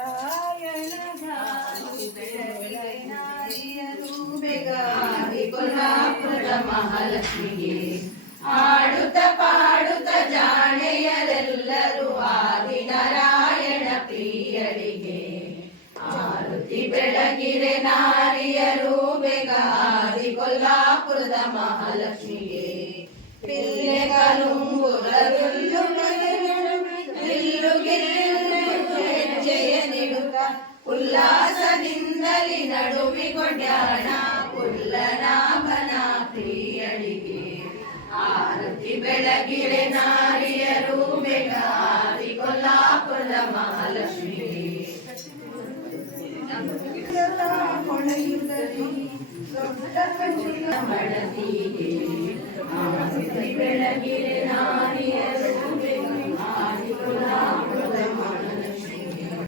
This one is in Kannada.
ಸತ್ಯನಾರಾಯಣ ಕೊಲ್ಲಾಪುರದ ಮಹಾಲಕ್ಷ್ಮಿಗೆ ಆಡುತ್ತ ಪಾಡುತ್ತ ಜಾಣೆಯರೆಲ್ಲರೂ ಆದಿನಾರಾಯಣ ಪ್ರಿಯರಿಗೆ ಆರುತಿ ಬೆಳಗಿರೆ ನಾರಿಯರು ಬೇಗ ಆದಿ ಕೊಲ್ಲಾಪುರದ ಮಹಾಲಕ್ಷ್ಮಿಗೆ ಪಿಲ್ಲೆ ಕಲುಂಗುರದುಲ್ಲು ಹೆಜ್ಜೆಯ ನಿಡುತ್ತ ಉಲ್ಲಾಸದಿಂದಲಿ ನಡುವಿಗೊಂಡ್ಯಾಣ ಕುಲ್ಲನಾಭನ ಪ್ರಿಯಳಿಗೆ ಆರತಿ ಬೆಳಗಿರೆ ನಾರಿಯರು ಬೇಗ ಆದಿ ಕೊಲ್ಲಾಪುರದ ಮಹಾಲಕ್ಷ್ಮಿಗೆ ಹೊಳೆಯುತ್ತದೆ ದೊಡ್ಡ ಮಡದಿಗೆ